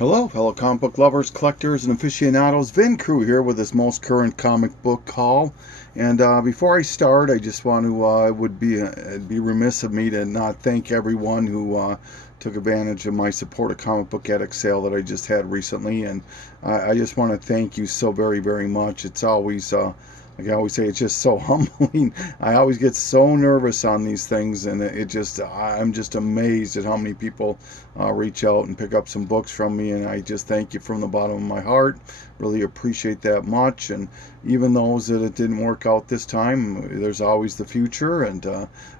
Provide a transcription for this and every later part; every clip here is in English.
Hello, fellow comic book lovers, collectors, and aficionados. Vin Crew here with this most current comic book haul. And before I start, I just want to it would be remiss of me to not thank everyone who took advantage of my support a comic book addict sale that I just had recently. And I just want to thank you so very, very much. It's always like I always say, it's just so humbling. I always get so nervous on these things, and I'm just amazed at how many people reach out and pick up some books from me, and I just thank you from the bottom of my heart. Really appreciate that much. And even those that it didn't work out this time, there's always the future, and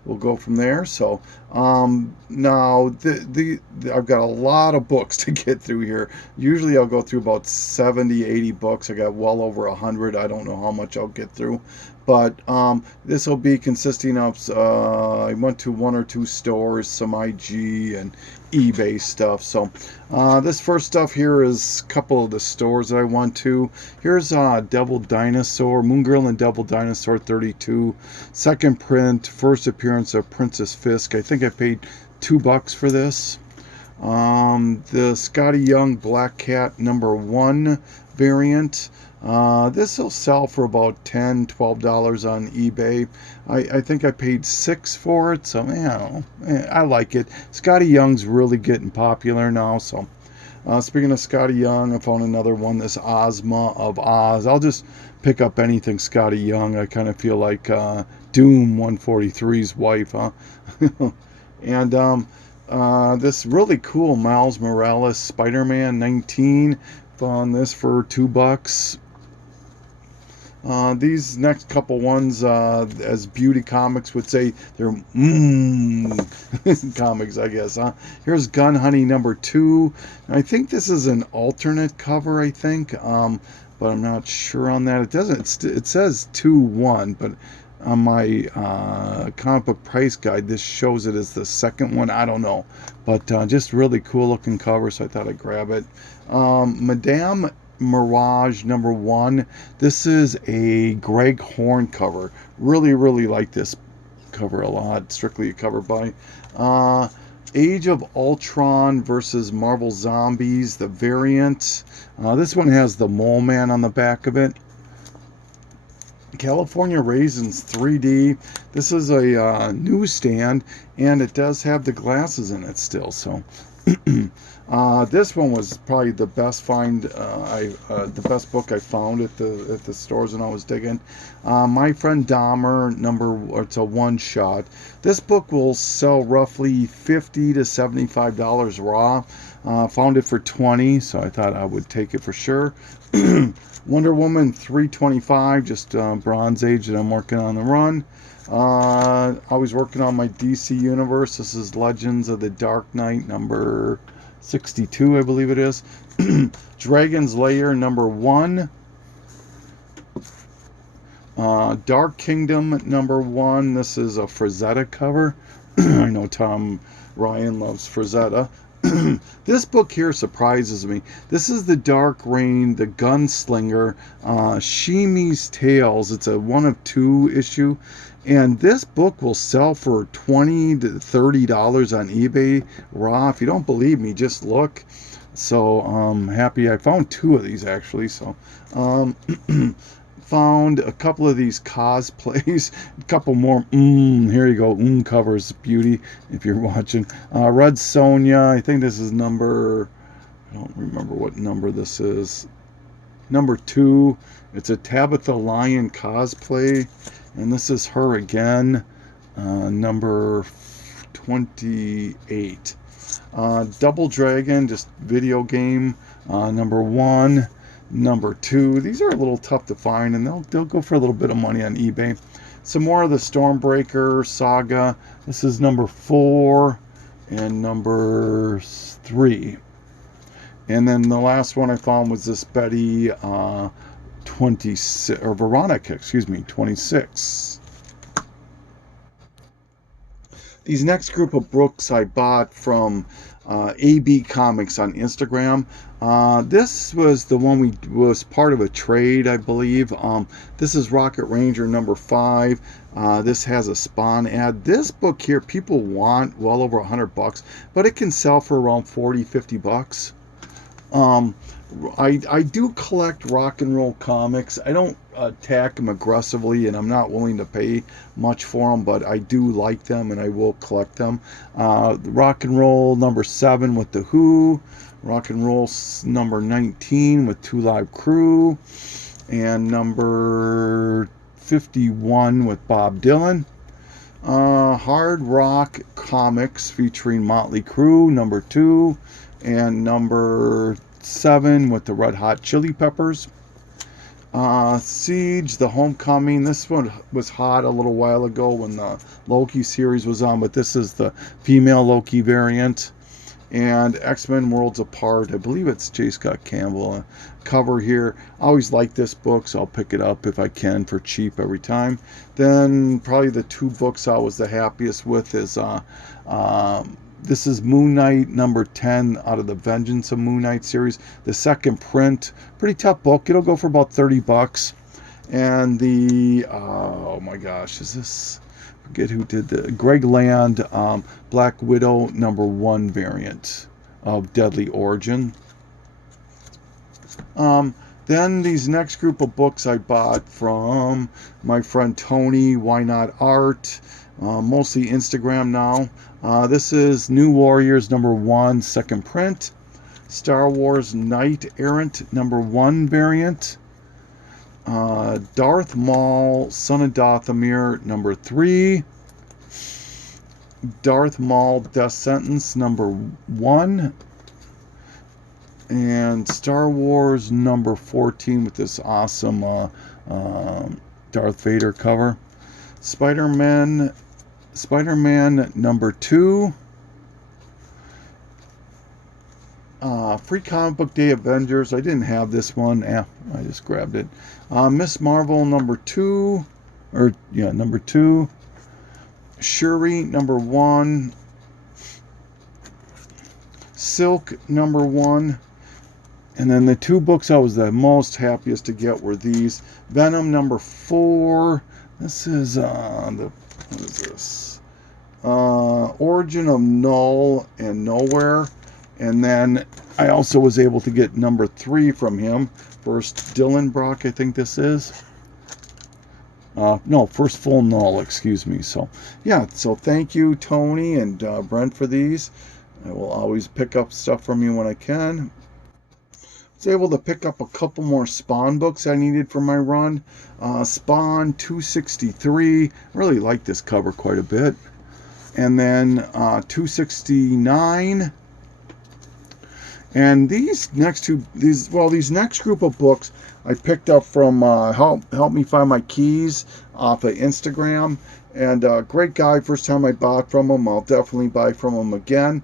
we'll go from there. So now I've got a lot of books to get through here. Usually I'll go through about 70, 80 books. I got well over 100. I don't know how much I'll get through, but this will be consisting of I went to one or two stores, some IG and eBay stuff. So this first stuff here is a couple of the stores that I went to. Here's Devil Dinosaur, Moon Girl and Devil Dinosaur 32, second print, first appearance of Princess Fisk. I think I paid $2 for this. The Scotty Young Black Cat #1 variant. This will sell for about $10, $12 on eBay. I think I paid $6 for it, so I like it. Scotty Young's really getting popular now. So speaking of Scotty Young, I found another one, this Ozma of Oz. I'll just pick up anything Scotty Young. I kind of feel like Doom 143's wife, huh? And this really cool Miles Morales Spider-Man 19. Found this for $2. These next couple ones, as Beauty Comics would say, they're comics, I guess. Here's Gun Honey #2. I think this is an alternate cover, I think, but I'm not sure on that. It doesn't. It says 2-1, but on my comic book price guide, this shows it as the second one. I don't know, but just really cool looking cover, so I thought I'd grab it. Madame Mirage #1. This is a Greg Horn cover. Really, really like this cover a lot. Strictly a cover by Age of Ultron versus Marvel Zombies, the variant. This one has the Mole Man on the back of it. California Raisins 3D. This is a newsstand, and it does have the glasses in it still. So this one was probably the best find. The best book I found at the stores when I was digging. My Friend Dahmer it's a one shot. This book will sell roughly $50 to $75 raw. Found it for $20, so I thought I would take it for sure. Wonder Woman 325, just Bronze Age that I'm working on the run. Always working on my DC Universe. This is Legends of the Dark Knight #62, I believe it is. Dragon's Lair #1. Dark Kingdom #1. This is a Frazetta cover. I know Tom Ryan loves Frazetta. This book here surprises me. This is The Dark Reign, the Gunslinger, Shimi's Tales. It's a 1 of 2 issue. And this book will sell for $20 to $30 on eBay raw. If you don't believe me, just look. So I'm happy I found 2 of these actually. So found a couple of these cosplays, a couple more. Here you go. Covers beauty if you're watching. Red Sonja. I think this is number. I don't remember what number this is. #2. It's a Tabitha Lion cosplay, and this is her again. Number 28. Double Dragon, just video game. #1. #2. These are a little tough to find, and they'll go for a little bit of money on eBay. Some more of the Stormbreaker saga. This is #4 and #3. And then the last one I found was this Betty 26, or Veronica, 26. These next group of books I bought from AB Comics on Instagram. This was the one was part of a trade, I believe. This is Rocket Ranger #5. This has a Spawn ad. This book here, people want well over $100, but it can sell for around $40, $50. Um, I do collect rock and roll comics. I don't attack them aggressively, and I'm not willing to pay much for them, but I do like them, and I will collect them. Rock and roll number 7 with The Who, rock and roll number 19 with Two Live Crew, and number 51 with Bob Dylan. Hard Rock Comics featuring Motley Crue, number 2, and number 7 with the Red Hot Chili Peppers. Siege, The Homecoming. This one was hot a little while ago when the Loki series was on, but this is the female Loki variant. And X-Men Worlds Apart. I believe it's J. Scott Campbell. Cover here. I always like this book, so I'll pick it up if I can for cheap every time. Then probably the 2 books I was the happiest with is this is Moon Knight number 10 out of the Vengeance of Moon Knight series. The second print. Pretty tough book. It'll go for about $30. And the, oh my gosh, is this, forget who did the, Greg Land, Black Widow number 1 variant of Deadly Origin. Then these next group of books I bought from my friend Tony, Why Not Art, mostly Instagram now. This is New Warriors number 1, second print. Star Wars Knight Errant number 1 variant. Darth Maul, Son of Dathomir number 3. Darth Maul Death Sentence number 1. And Star Wars number 14 with this awesome Darth Vader cover. Spider-Man number 2. Free Comic Book Day Avengers. I didn't have this one. I just grabbed it. Miss Marvel number 2. Number 2. Shuri number 1. Silk number 1. And then the 2 books I was the most happiest to get were these. Venom number 4. This is what is this? Origin of Null and Nowhere. And then I also was able to get number 3 from him. First Dylan Brock, I think this is. No, First Full Null, excuse me. So, yeah, so thank you, Tony and Brent, for these. I will always pick up stuff from you when I can. I was able to pick up a couple more Spawn books I needed for my run. Spawn 263. I really like this cover quite a bit. And then 269. And these next group of books I picked up from Help Me Find My Keys off of Instagram. And great guy. First time I bought from him. I'll definitely buy from him again.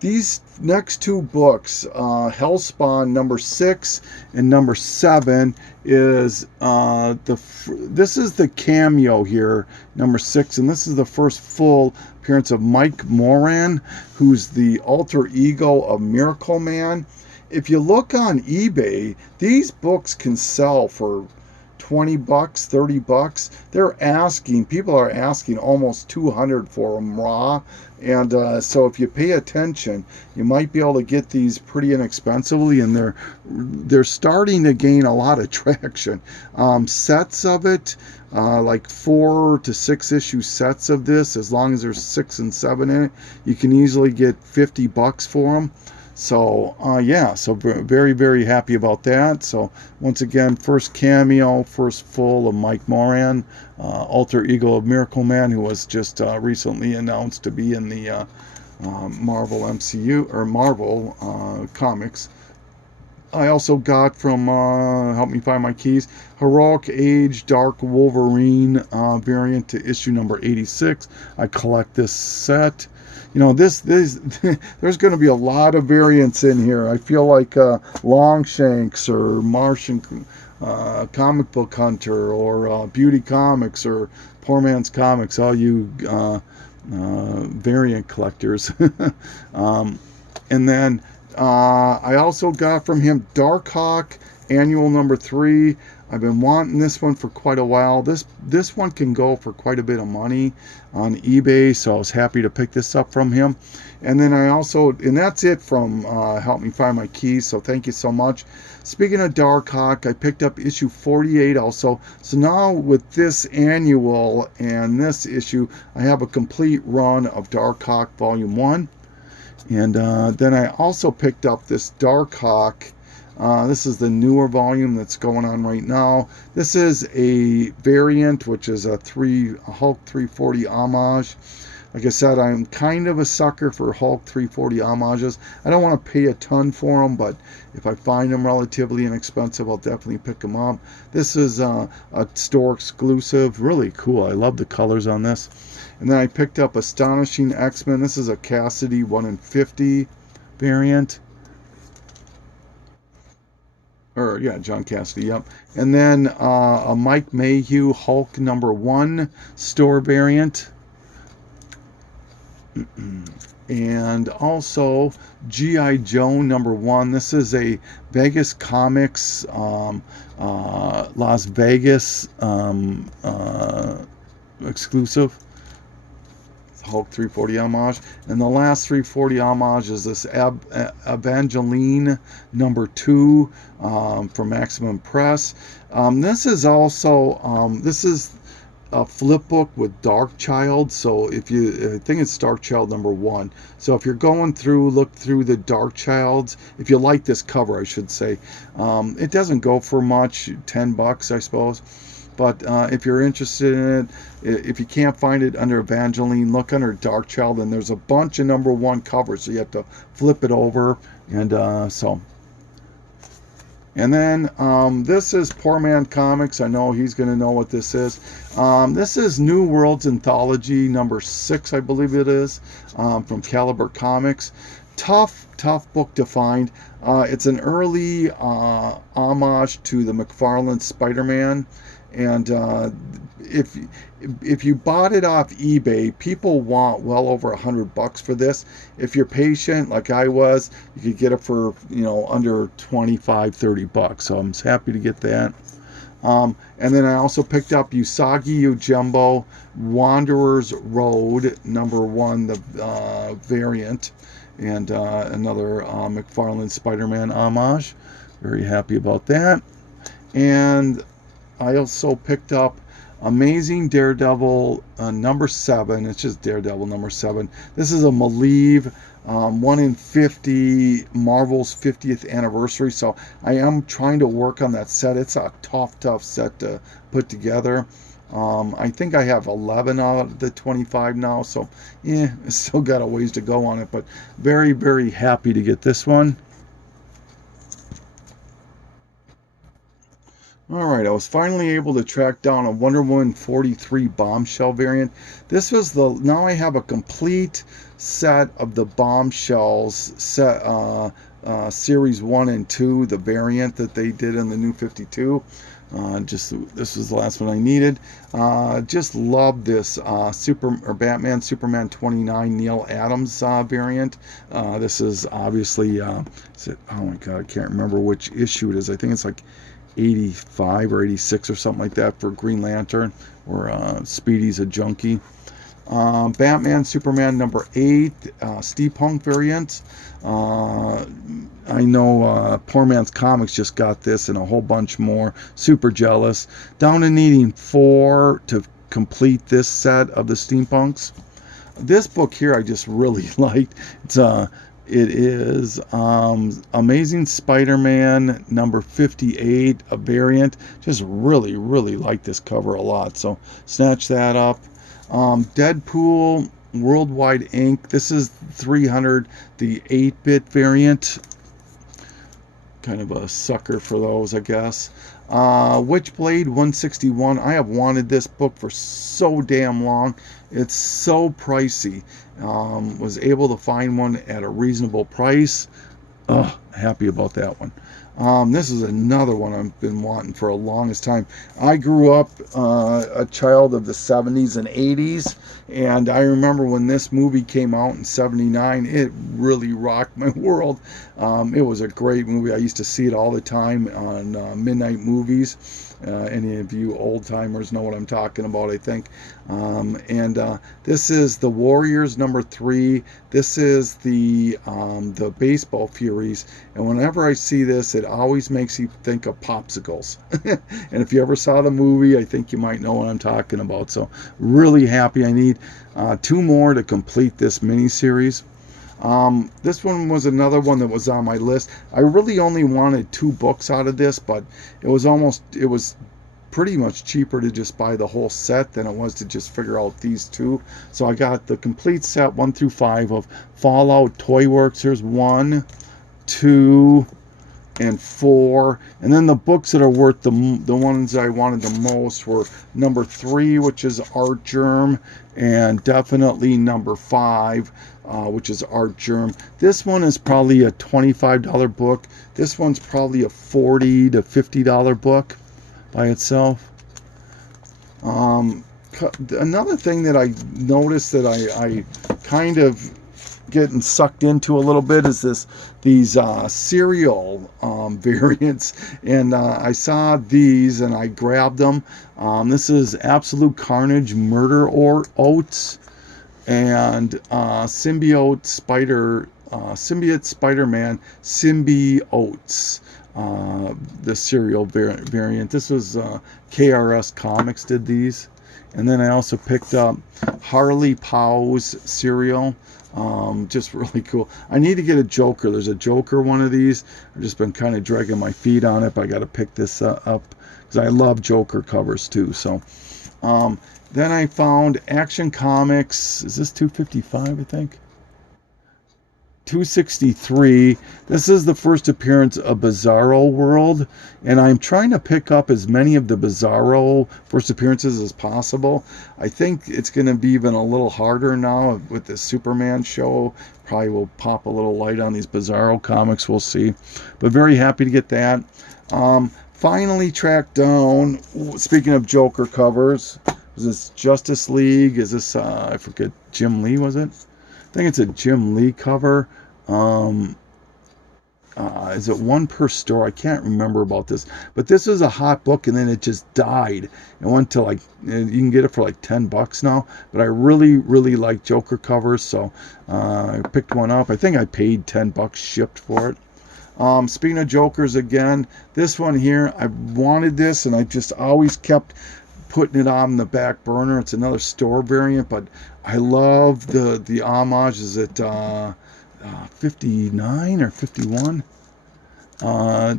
These next 2 books, Hellspawn number 6 and number 7, is this is the cameo here, number 6, and this is the first full appearance of Mike Moran, who's the alter ego of Miracle Man. If you look on eBay, these books can sell for $20, $30. People are asking almost $200 for them raw. And so if you pay attention, you might be able to get these pretty inexpensively, and they're starting to gain a lot of traction. Sets of it, like 4 to 6 issue sets of this, as long as there's 6 and 7 in it, you can easily get $50 for them. So, yeah, so very, very happy about that. So, once again, first cameo, first full of Mike Moran, alter ego of Miracle Man, who was just recently announced to be in the Marvel MCU, or Marvel comics. I also got from Help Me Find My Keys, Heroic Age Dark Wolverine variant to issue number 86. I collect this set. You know, this there's going to be a lot of variants in here. I feel like Longshanks or Martian Comic Book Hunter or Beauty Comics or Poor Man's Comics, all you variant collectors. And then I also got from him Darkhawk Annual number 3. I've been wanting this one for quite a while. This one can go for quite a bit of money on eBay, so I was happy to pick this up from him. And then I also, and that's it from Help Me Find My Keys, so thank you so much. Speaking of Darkhawk, I picked up issue 48 also. So now with this annual and this issue, I have a complete run of Darkhawk Volume 1. And then I also picked up this Darkhawk. This is the newer volume that's going on right now. This is a variant, which is a Hulk 340 homage. Like I said, I'm kind of a sucker for Hulk 340 homages. I don't want to pay a ton for them, but if I find them relatively inexpensive, I'll definitely pick them up. This is a store exclusive. Really cool. I love the colors on this. And then I picked up Astonishing X-Men. This is a Cassidy 1 in 50 variant. Or, yeah, John Cassidy, yep. And then a Mike Mayhew Hulk #1 store variant. And also G.I. Joe #1. This is a Vegas Comics, Las Vegas exclusive. Hulk 340 homage. And the last 340 homage is this Evangeline #2 from Maximum Press. This is also this is a flip book with Darkchild. So if you, I think it's Darkchild #1. So if you're going through, look through the Darkchilds. If you like this cover, I should say, it doesn't go for much, $10, I suppose. But if you're interested in it, if you can't find it under Evangeline, look under Darkchild, and there's a bunch of #1 covers, so you have to flip it over. And and then this is Poor Man Comics. I know he's going to know what this is. This is New Worlds Anthology #6, I believe it is, from Caliber Comics. Tough book to find. It's an early homage to the McFarlane Spider-Man. And if you bought it off eBay, people want well over $100 for this. If you're patient, like I was, you could get it for, you know, under $25-30. So I'm happy to get that. And then I also picked up Usagi Yojimbo Wanderer's Road #1, the variant, and another McFarlane Spider-Man homage. Very happy about that. And I also picked up Amazing Daredevil #7. It's just Daredevil #7. This is a Malieve 1 in 50 Marvel's 50th anniversary. So I am trying to work on that set. It's a tough set to put together. I think I have 11 out of the 25 now. So yeah, I still got a ways to go on it. But very, very happy to get this one. Alright, I was finally able to track down a Wonder Woman 43 Bombshell variant. This was now I have a complete set of the Bombshells set, series 1 and 2, the variant that they did in the New 52. This was the last one I needed. Just love this Batman Superman 29 Neil Adams variant. This is obviously oh my god, I can't remember which issue it is. I think it's like 85 or 86 or something like that for Green Lantern, or Speedy's a junkie. Batman Superman #8 steampunk variant. I know Poor Man's Comics just got this and a whole bunch more. Super jealous. Down to needing 4 to complete this set of the steampunks. This book here I just really liked. It is Amazing Spider-Man #58, a variant. Just really like this cover a lot, so snatch that up. Deadpool Worldwide Inc. This is 300, the 8-bit variant. Kind of a sucker for those, I guess. Witchblade 161. I have wanted this book for so damn long. It's so pricey. Was able to find one at a reasonable price. happy about that one. This is another one I've been wanting for a longest time. I grew up a child of the 70s and 80s, and I remember when this movie came out in 79, it really rocked my world. It was a great movie. I used to see it all the time on midnight movies. Any of you old timers know what I'm talking about, I think. This is the Warriors #3. This is the Baseball Furies, and whenever I see this, it always makes you think of popsicles. And if you ever saw the movie, I think you might know what I'm talking about. So really happy. I need 2 more to complete this miniseries. This one was another one that was on my list. I really only wanted 2 books out of this, but it was pretty much cheaper to just buy the whole set than it was to just figure out these 2. So I got the complete set 1 through 5 of Fallout Toy Works. Here's 1, 2, and 4, and then the books that are worth the ones I wanted the most were #3, which is Art Germ, and definitely #5, which is Art Germ. This one is probably a $25 book. This one's probably a $40 to $50 book by itself. Another thing that I noticed that I kind of getting sucked into a little bit is these cereal variants, and I saw these and I grabbed them. This is Absolute Carnage Murder Oats and Symbiote Spider-Man Symbiotes, the cereal variant. This was KRS Comics did these. And then I also picked up Harley Powell's cereal. Just really cool. I need to get a Joker. There's a Joker one of these. I've just been kind of dragging my feet on it, but I got to pick this up because I love Joker covers too. So then I found Action Comics. Is this 255, I think? 263. This is the first appearance of Bizarro World, and I'm trying to pick up as many of the Bizarro first appearances as possible. I think it's going to be even a little harder now with the Superman show. Probably will pop a little light on these Bizarro comics. We'll see. But very happy to get that. Finally tracked down, speaking of Joker covers, is this Justice League? Is this, I forget, Jim Lee, was it? I think it's a Jim Lee cover. Is it 1 per store? I can't remember about this, but this is a hot book, and then it just died. It went to like, you can get it for like $10 now, but I really like Joker covers, so I picked one up. I think I paid $10 shipped for it. Speaking of Jokers again, this one here, I wanted this, and I just always kept putting it on the back burner. It's another store variant, but I love the homage. Is it 59 or 51?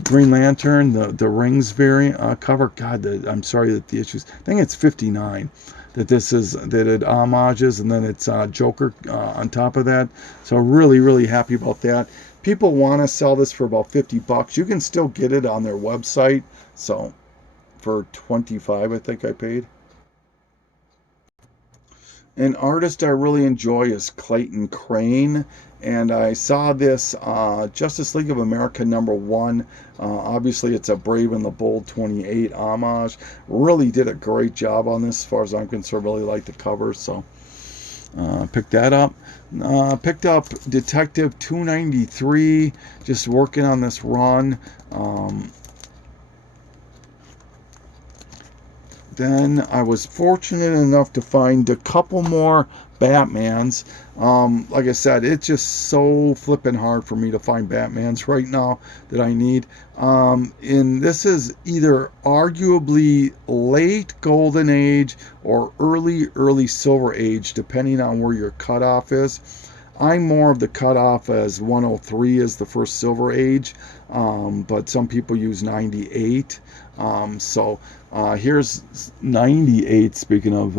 Green Lantern, the Rings variant cover. God, I'm sorry that the issues. I think it's 59 that it homages, and then it's Joker on top of that. So really happy about that. People want to sell this for about $50. You can still get it on their website. So for $25, I think I paid. An artist I really enjoy is Clayton Crane, and I saw this Justice League of America #1. Obviously, it's a Brave and the Bold 28 homage. Really did a great job on this, as far as I'm concerned. Really like the cover, so picked that up. Picked up Detective 293, just working on this run. Then I was fortunate enough to find a couple more Batmans. Like I said, it's just so flippin' hard for me to find Batmans right now that I need. And this is either arguably late Golden Age or early Silver Age, depending on where your cutoff is. I'm more of the cutoff as 103 is the first Silver Age, but some people use 98. So here's 98, speaking of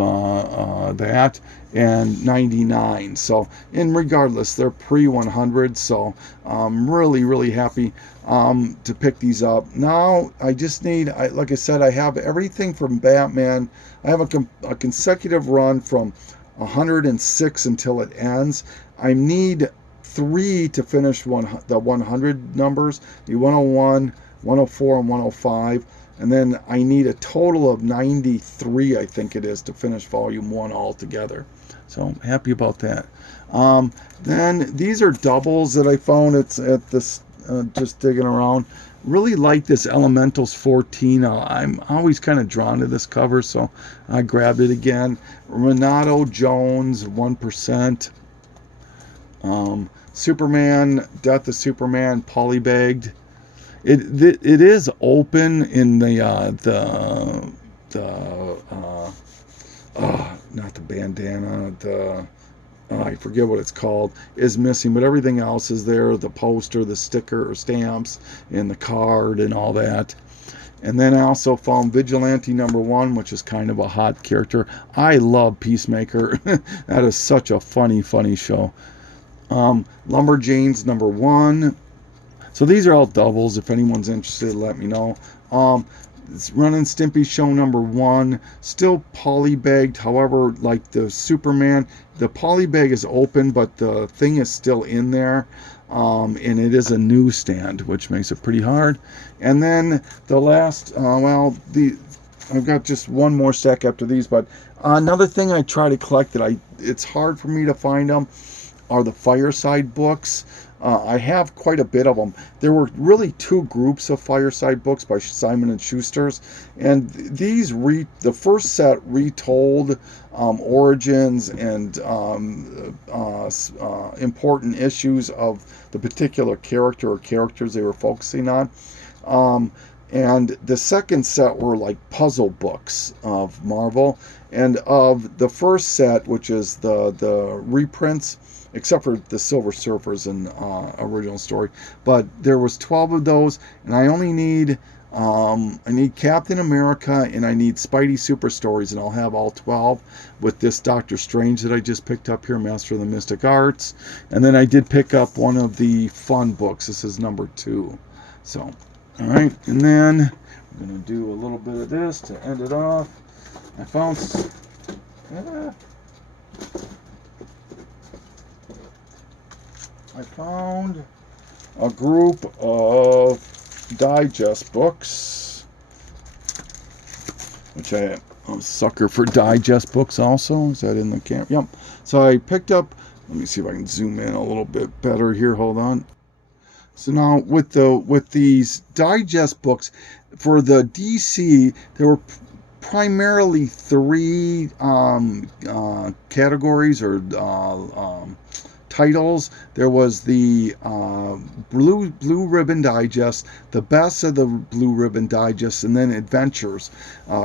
that, and 99. So, and regardless, they're pre-100, so I'm really happy to pick these up. Now, I just need, like I said, I have everything from Batman. I have a consecutive run from 106 until it ends. I need 3 to finish the 100 numbers, the 101, 104, and 105. And then I need a total of 93, I think it is, to finish volume 1 altogether. So I'm happy about that. Then these are doubles that I found at this, just digging around. Really like this Elementals 14. I'm always kind of drawn to this cover, so I grabbed it again. Renato Jones, 1%. Superman, Death of Superman, polybagged. It is open in not the bandana, I forget what it's called, is missing, but everything else is there. The poster, the sticker or stamps, and the card and all that. And then I also found Vigilante #1, which is kind of a hot character. I love Peacemaker. That is such a funny show. Lumberjanes #1. So these are all doubles. If anyone's interested, let me know. It's Ren and Stimpy show #1. Still polybagged. However, like the Superman, the polybag is open, but the thing is still in there. And it is a newsstand, which makes it pretty hard. And then the last, I've got just one more stack after these, but another thing I try to collect that it's hard for me to find them are the Fireside books. I have quite a bit of them. There were really 2 groups of Fireside books by Simon & Schuster's, and the first set retold origins and important issues of the particular character or characters they were focusing on. And the second set were like puzzle books of Marvel. And of the first set, which is the reprints, except for the Silver Surfers and original story, but there was 12 of those, and I only need I need Captain America and I need Spidey Super Stories, and I'll have all 12 with this Doctor Strange that I just picked up here, Master of the Mystic Arts. And then I did pick up one of the fun books. This is #2. So, all right, and then I'm gonna do a little bit of this to end it off. I found a group of digest books, which I'm a sucker for digest books also. Is that in the camp? Yep. So I picked up, let me see if I can zoom in a little bit better here. Hold on. So now with these digest books for the DC, there were primarily 3 categories or titles. There was the Blue Ribbon Digest, the best of the Blue Ribbon Digest, and then Adventures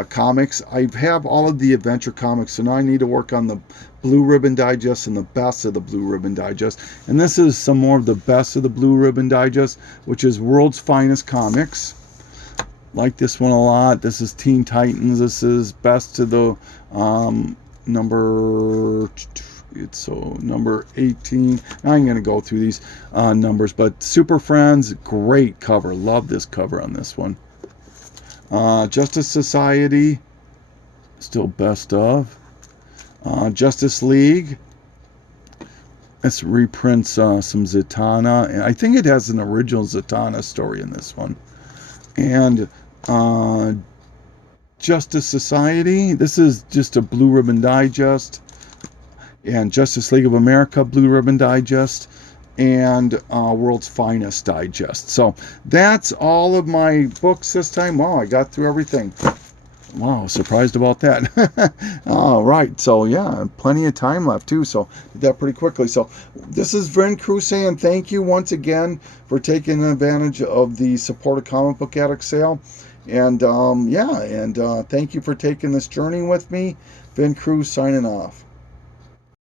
comics. I have all of the adventure comics, so now I need to work on the Blue Ribbon Digest and the best of the Blue Ribbon Digest. And this is some more of the best of the Blue Ribbon Digest, which is World's Finest Comics. Like this one a lot. This is Teen Titans. This is best to the number 18. I'm going to go through these numbers, but Super Friends, great cover. Love this cover on this one. Justice Society, still best of. Justice League, this reprints some Zatanna, and I think it has an original Zatanna story in this one. And Justice Society, this is just a Blue Ribbon Digest. And Justice League of America, Blue Ribbon Digest, and World's Finest Digest. So that's all of my books this time. Wow, I got through everything. Wow, surprised about that. All right, so yeah, plenty of time left too, so did that pretty quickly. So this is Vin Cruz saying thank you once again for taking advantage of the Support a Comic Book Addict sale. And thank you for taking this journey with me. Vin Cruz signing off.